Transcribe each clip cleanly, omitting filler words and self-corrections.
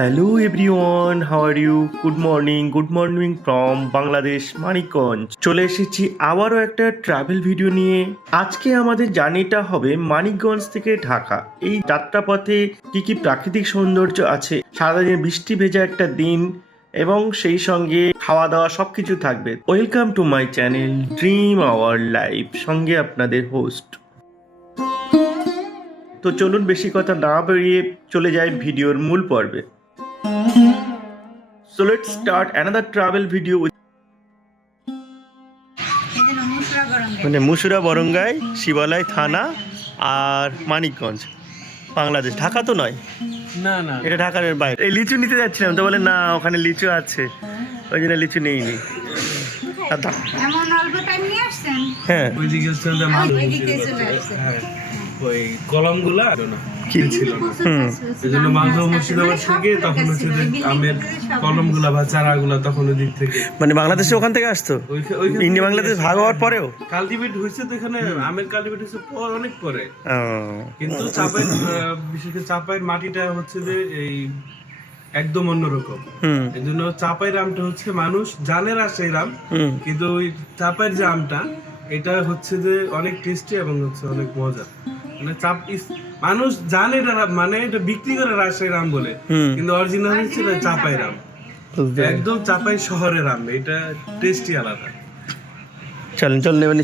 Hello everyone, how are you? Good morning from Bangladesh Manikganj. চলে এসেছি আবারও একটা ট্রাভেল ভিডিও নিয়ে। আজকে আমাদের জার্নিটা হবে মানিকগঞ্জ থেকে ঢাকা। এই যাত্রাপথে কি কি প্রাকৃতিক সৌন্দর্য আছে, সারাদিন বৃষ্টি ভেজা একটা দিন এবং সেই সঙ্গে খাওয়া দাওয়া সবকিছু থাকবে। Welcome to my channel dream our life, সঙ্গে আপনাদের হোস্ট। তো চলুন বেশি কথা না বেরিয়ে চলে যাই ভিডিওর মূল পর্বে। So let's start another travel video with মানে মুসুরা বরঙ্গাই, শিবালয় থানা আর মানিকগঞ্জ, বাংলাদেশ। ঢাকা তো নয়, না না, এটা ঢাকার বাইরে। এই লিচু নিতে যাচ্ছিলাম তো বলে না ওখানে লিচু আছে, ওই জন্য লিচু নেইনি। এমন অল্প টাইম নিয়ে আসছেন? হ্যাঁ, ওইদিকে চলে ওইদিকে চলে আসছেন। ওই কলমগুলা কি ছিল না, এই জন্য মালদহ মুর্শিদাবাদ থেকে তখন হচ্ছে যে আমের কলমগুলা বা চারাগুলা তখন ওই দিক থেকে মানে বাংলাদেশে ওখান থেকে আসতো। ইন্ডিয়া বাংলাদেশ ভাগ হওয়ার পরেও কাল্টিভেট হয়েছে তো এখানে আমের কাল্টিভেট হয়েছে অনেক পরে। ও, কিন্তু চাপাই বিশেষ করে চাপাইয়ের মাটিটা হচ্ছে যে এই একদম অন্যরকম। এই জন্য চাপাইয়ের আমটা হচ্ছে মানুষ জানে রাজশাহীর আম, কিন্তু ওই চাপাইয়ের যে আমটা এটা হচ্ছে যে অনেক টেস্টি এবং হচ্ছে অনেক মজা। মানে মানুষ জানে এটা মানে এটা বিক্রি করে রাজশাহীর আম বলে, কিন্তু অরিজিনাল হচ্ছে চাপাইয়ের আম, একদম চাপাই শহরের আম। এটা টেস্টি আলাদা। চলেন নেবেন।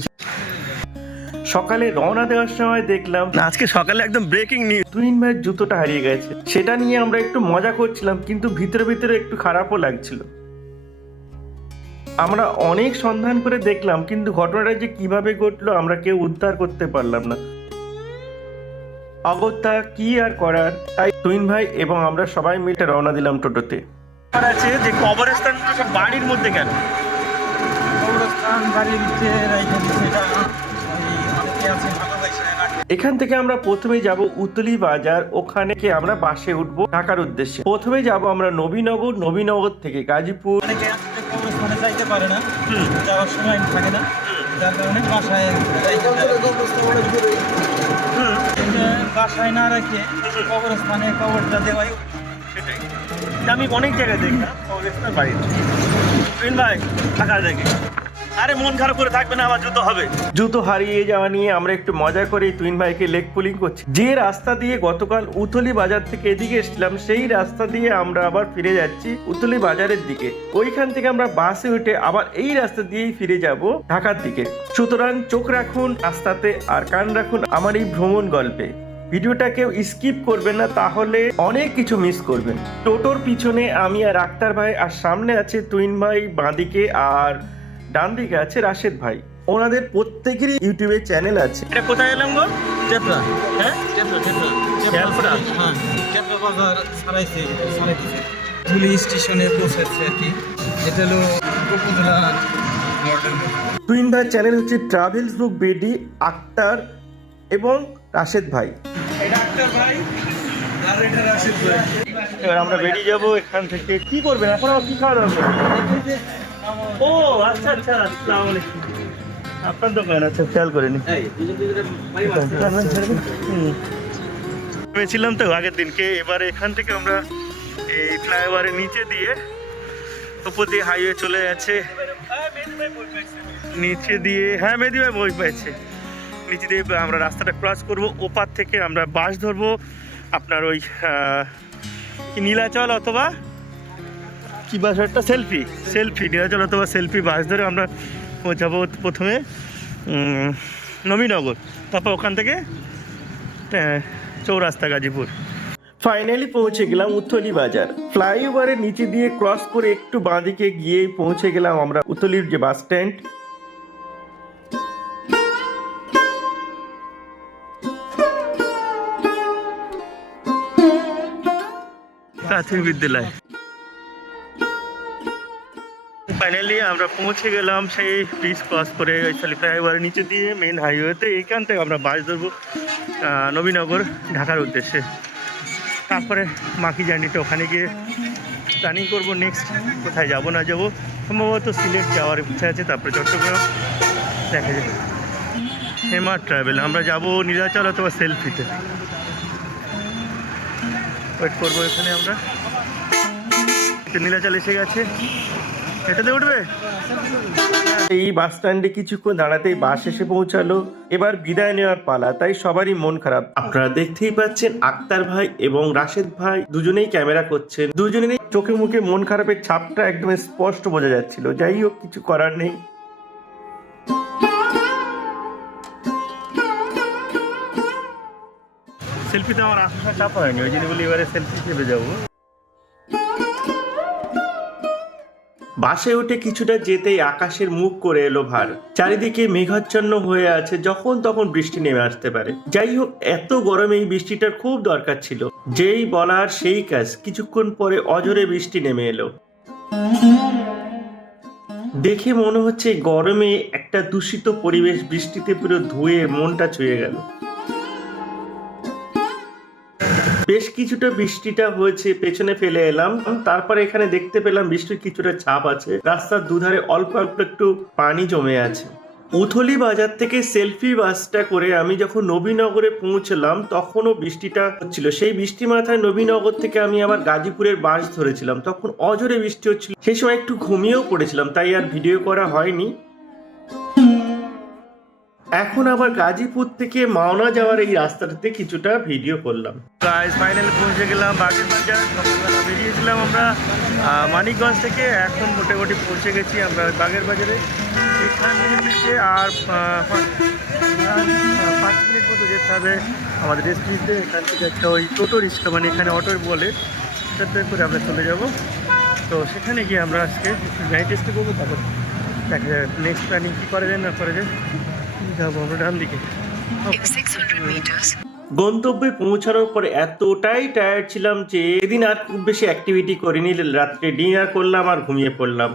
সকালে রওনা দেওয়ার সময় দেখলাম না, আজকে সকালে একদম ব্রেকিং নিউজ, তুহিন ভাইয়ের জুতোটা হারিয়ে গেছে। সেটা নিয়ে আমরা একটু মজা করছিলাম, কিন্তু ভিতরে ভিতরে একটু খারাপও লাগছিল। আমরা অনেক সন্ধান করে দেখলাম, কিন্তু ঘটনাটা যে কিভাবে ঘটলো আমরা কেউ উদ্ধার করতে পারলাম না। অগত্যা কি আর করার, তাই তুহিন ভাই এবং আমরা সবাই মিলে রওনা দিলাম টোটোতে। আছে যে কবরস্থান সব বাড়ির মধ্যে কেন? এখান থেকে আমরা প্রথমে যাব উতলি বাজার, ওখানে গিয়ে আমরা বাসে উঠবো ঢাকার উদ্দেশ্যে। প্রথমে যাব আমরা নবীনগর থেকে গাজীপুর। যাইতে পারে না, যাওয়ার সময় থাকে না, যার কারণে বাসায় না রেখে কবরস্থানে কবরটা দেওয়াই। সেটাই আমি অনেক জায়গায় দেখলাম কবরস্থান বাড়ির। ভাই টাকা দেখে আরে মন খারাপ করে থাকবে না, আমার জুতো হারিয়ে যাওয়া নিয়ে আমরা একটু মজা করে তুহিন ভাইকে লেগ পুলিং করছি। যে রাস্তা দিয়ে গতকাল উতলি বাজার থেকে এদিকে এসেছিলাম, সেই রাস্তা দিয়ে আমরা আবার ফিরে যাচ্ছি উতলি বাজারের দিকে। ওইখান থেকে আমরা বাসে উঠে আবার এই রাস্তা দিয়েই ফিরে যাব ঢাকার দিকে। সুতরাং চোখ রাখুন রাস্তাতে আর কান রাখুন আমার এই ভ্রমণ গল্পে। ভিডিওটা কেউ স্কিপ করবেন না, তাহলে অনেক কিছু মিস করবেন। টোটোর পিছনে আমি আর আক্তার ভাই, আর সামনে আছে তুহিন ভাই, বাঁদিকে আর ডান দিকে আছে রাশেদ ভাই। ওনাদের প্রত্যেকেরই ইউটিউবে চ্যানেল আছে। এটা কোথায় এলাম গো? চেপড়া, হ্যাঁ চেপড়া, হ্যাঁ চেপড়া বাজার ছাড়াইছে, ধুলি স্টেশনে পৌঁছাচ্ছে আর কি। এটা হলো উপজেলা। তুহিন ভাইয়ের চ্যানেল হচ্ছে ট্রাভেলস বুক বেডি, আক্তার এবং রাশেদ ভাই। এটা আক্তার ভাই আর এটা রাশিদ ভাই। এবার আমরা বেরিয়ে যাবো এখান থেকে। কি করবেন এখন, আবার কি খাওয়া দাওয়া করবেন? ও আচ্ছা আসসালামু আলাইকুম। আপনার দোকান, আচ্ছা খেয়াল করিনি। ভেবেছিলাম তো আগের দিনকে, এবারে এখান থেকে আমরা এই ফ্লাইওভারের নিচে দিয়ে উপর দিয়ে হাইওয়ে চলে যাচ্ছে, নিচে দিয়ে, হ্যাঁ মেহেদি ভাই বই পেয়েছে, নিচে দিয়ে আমরা রাস্তাটা ক্রস করবো। ওপার থেকে আমরা বাস ধরবো আপনার ওই নীলাচল অথবা কি বাস, একটা সেলফি নীলাচল অথবা সেলফি বাস ধরে আমরা পৌঁছাবো প্রথমে নবীনগর, তারপর ওখান থেকে চৌরাস্তা গাজীপুর। ফাইনালি পৌঁছে গেলাম উতলি বাজার। ফ্লাইওভারের নিচে দিয়ে ক্রস করে একটু বাঁদিকে গিয়ে পৌঁছে গেলাম আমরা উতলির যে বাস স্ট্যান্ড। প্রাথমিক বিদ্যালয়। ফাইনালি আমরা পৌঁছে গেলাম সেই ব্রিজ ক্রস করে ফ্লাইওভারের নিচে দিয়ে মেন হাইওয়েতে। এইখান থেকে আমরা বাস ধরবো নবীনগর ঢাকার উদ্দেশ্যে। তারপরে বাকি জার্নিটা ওখানে গিয়ে প্ল্যানিং করবো নেক্সট কোথায় যাবো না যাবো। সম্ভবত সিলেট যাওয়ার ইচ্ছা আছে, তারপরে চট্টগ্রাম দেখা যাবে। হেমা ট্রাভেল আমরা যাব নীলাচল অথবা সেলফিতে। ওয়েট করবো এখানে আমরা। নীলাচল এসে গেছে, এটাতে উঠবে। এই বাস স্ট্যান্ডে কিছুক্ষণ দাঁড়াতেই বাস এসে পৌঁছালো। এবার বিদায় নেওয়ার পালা, তাই সবারই মন খারাপ। আপনারা দেখতেই পাচ্ছেন আক্তার ভাই এবং রাশেদ ভাই দুজনেই ক্যামেরা করছেন। দুজনেরই চোখে মুখে মন খারাপের ছাপটা একদম স্পষ্ট বোঝা যাচ্ছিল। যাই হোক, কিছু করার নেই। সেলফিতে আমার আশা চাপ হয়নি, ওই জন্য বলি এবারে সেলফি চেপে যাবো। বাসে উঠে কিছুটা যেতেই আকাশের মুখ করে এলো ভার। চারিদিকে মেঘাচ্ছন্ন হয়ে আছে, যখন তখন বৃষ্টি নেমে আসতে পারে। যাই হোক, এত গরমে এই বৃষ্টিটার খুব দরকার ছিল। যেই বলার সেই কাজ, কিছুক্ষণ পরে অঝরে বৃষ্টি নেমে এলো। দেখে মনে হচ্ছে গরমে একটা দূষিত পরিবেশ বৃষ্টিতে পুরো ধুয়ে মনটা ছুঁয়ে গেল। বেশ কিছুটা বৃষ্টিটা হয়েছে পেছনে ফেলে এলাম, তারপরে এখানে দেখতে পেলাম বৃষ্টির কিছুটা ছাপ আছে। রাস্তার দুধারে অল্প অল্প একটু পানি জমে আছে। উথলি বাজার থেকে সেলফি বাসটা করে আমি যখন নবীনগরে পৌঁছলাম তখনও বৃষ্টিটা হচ্ছিল। সেই বৃষ্টি মাথায় নবীনগর থেকে আমি আবার গাজীপুরের বাস ধরেছিলাম, তখন অজরে বৃষ্টি হচ্ছিল। সেই সময় একটু ঘুমিয়েও পড়েছিলাম, তাই আর ভিডিও করা হয়নি। এখন আবার গাজীপুর থেকে মাওনা যাওয়ার এই রাস্তাটাতে কিছুটা ভিডিও করলাম। ফাইনালি পৌঁছে গেলাম বাগের বাজার। সকালবেলা বেরিয়েছিলাম আমরা মানিকগঞ্জ থেকে, এখন মোটামুটি পৌঁছে গেছি আমরা বাগের বাজারে। এখান থেকে আর 5 মিনিট মতো যেতে হবে আমাদের রেস্টুরেন্টে। এখান থেকে একটা ওই টোটো রিক্সা, মানে এখানে অটো বলে, সেটাতে করে আমরা চলে যাব। তো সেখানে গিয়ে আমরা আজকে নাইট স্টে করবো, তারপর দেখা যাবে নেক্সট প্ল্যানিং কী করা যায় না করা যায়। যাবো আমরা ডান দিকে। গন্তব্যে পৌঁছানোর পরে এতটাই টায়ার্ড ছিলাম যে এদিন আর খুব বেশি অ্যাক্টিভিটি করিনি। রাত্রে ডিনার করলাম আর ঘুমিয়ে পড়লাম।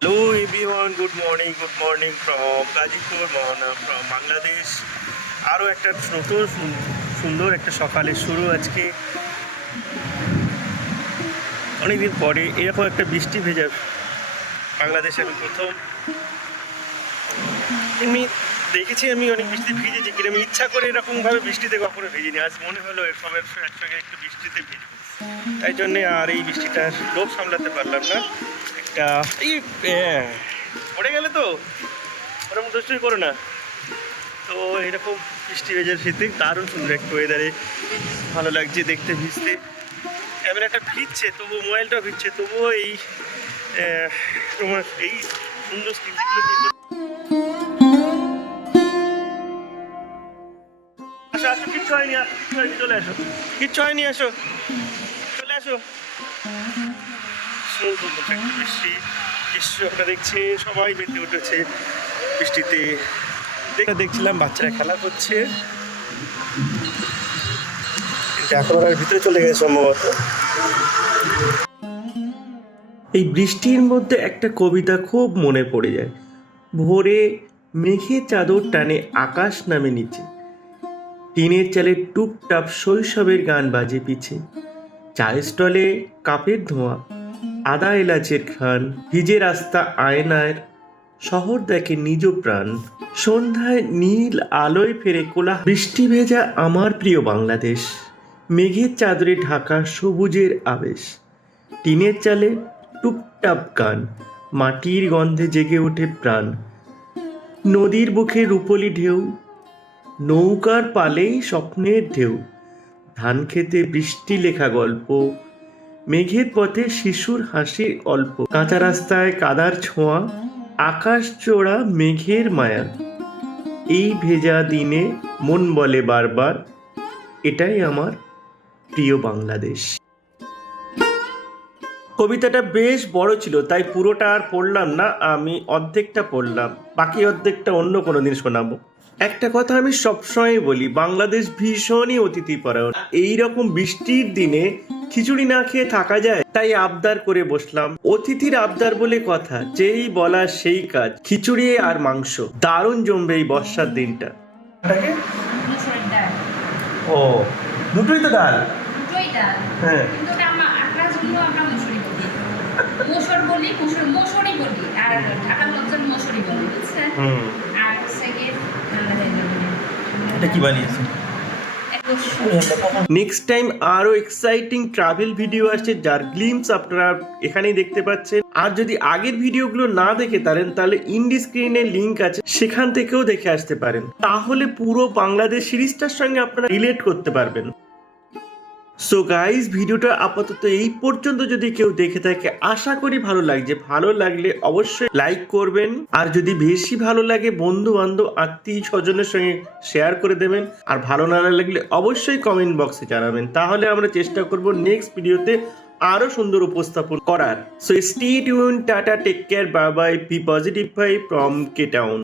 Hello everyone, good morning from Gazipur, from Bangladesh. আরও একটা নতুন সুন্দর একটা সকালের শুরু আজকে। অনেকদিন পরে এরকম একটা বৃষ্টি ভেজা বাংলাদেশে আমি প্রথম। এমনি দেখেছি আমি অনেক বৃষ্টি ভিজেছি, কিন্তু আমি ইচ্ছা করে এরকমভাবে বৃষ্টিতে কখনো ভিজিনি। আজ মনে হলো সবাই একসঙ্গে একটু বৃষ্টিতে ভিজব, তাই জন্যে আর এই বৃষ্টিটার লোভ সামলাতে পারলাম না। একটা এই পড়ে গেলে তো ওরকম দুষ্টুমি করো না। তো এরকম বৃষ্টি ভেজার শীতে দারুণ সুন্দর একটু ওয়েদারে, ভালো লাগছে দেখতে ভিজতে। ক্যামেরাটা ভিজছে তবুও, মোবাইলটাও ভিজছে তবুও এই এই সুন্দর স্ক্রিনগুলো আসো, কিচ্ছু হয়নি, চলে আসো, কিচ্ছু হয়নি, আসো, চলে আসো। সুন্দর একটা বৃষ্টি দৃশ্য আমরা দেখছি, সবাই মেতে উঠেছে বৃষ্টিতে। দেখছিলাম বাচ্চারা খেলা করছে, এখন আর ভিতরে চলে গেছে সম্ভবত। এই বৃষ্টির মধ্যে একটা কবিতা খুব মনে পড়ে যায়। ভোরে মেঘে চাদর টানে আকাশ নামে নিচে, টিনের চালে টুপটাপ শৈশবের গান বাজে পিছে। চায়ের স্টলে কাপের ধোঁয়া, আদা এলাচের ঘ্রাণ, ভিজে রাস্তা আয়নার, শহর দেখে নিজ প্রাণ। সন্ধ্যায় নীল আলোয় ফেরে কোলা বৃষ্টি ভেজা আমার প্রিয় বাংলাদেশ। মেঘের চাদরে ঢাকা সবুজের আবেশ, টিনের চালে টুপটাপ গান, মাটির গন্ধে জেগে ওঠে প্রাণ। নদীর বুকে রূপলি ঢেউ, নৌকার পালেই স্বপ্নের ঢেউ। ধান খেতে বৃষ্টি লেখা গল্প, মেঘের পথে শিশুর হাসির অল্প। কাঁচা রাস্তায় কাদার ছোঁয়া, আকাশ চোড়া মেঘের মায়া। এই ভেজা দিনে মন বলে বারবার, এটাই আমার প্রিয় বাংলাদেশ। কবিতাটা বেশ বড় ছিল, তাই পুরোটা আর পড়লাম না, আমি অর্ধেকটা পড়লাম, বাকি অর্ধেকটা অন্য কোনো দিন শোনাবো। একটা কথা আমি সবসময় বলি, বাংলাদেশ ভীষণই অতিথিপরায়ণ। এইরকম বৃষ্টির দিনে খিচুড়ি না খেয়ে থাকা যায়, তাই আবদার করে বসলাম। অতিথির আবদার বলে কথা, যেই বলা সেই কাজ। খিচুড়ি আর মাংস দারুণ জমবে এই বর্ষার দিনটা। মুসুরির ডাল। ও, দুটোই তো ডাল। দুটোই ডাল। হ্যাঁ। কিন্তু ওটা আমরা জন্য আমরা মুসুরি বলি। মুসুরি বলি, আর ঢাকার লোকজন মুসুরি বলে, বুঝছেন? আর হচ্ছে গিয়ে এটা কি বানিয়েছে? একটু নেক্সট টাইম আরো এক্সাইটিং ট্রাভেল ভিডিও আসছে, যার গ্লিমস আপনারা এখানেই দেখতে পাচ্ছেন। আর যদি আগের ভিডিওগুলো না দেখে থাকেন তাহলে ইন্ডি স্ক্রিনে লিংক আছে, সেখান থেকেও দেখে আসতে পারেন। তাহলে পুরো বাংলাদেশ সিরিজটার সঙ্গে আপনারা রিলেট করতে পারবেন। সো গাইস, ভিডিওটা আপাতত এই পর্যন্ত। যদি কেউ দেখে থাকে আশা করি ভালো লাগছে। ভালো লাগলে অবশ্যই লাইক করবেন, আর যদি বেশি ভালো লাগে বন্ধু বান্ধব আত্মীয় স্বজনের সঙ্গে শেয়ার করে দেবেন। আর ভালো না লাগলে অবশ্যই কমেন্ট বক্সে জানাবেন, তাহলে আমরা চেষ্টা করব নেক্সট ভিডিওতে আরো সুন্দর উপস্থাপন করার। So stay tune, tata, take care, bye bye, be positive ভাই ফ্রম কে টাউন।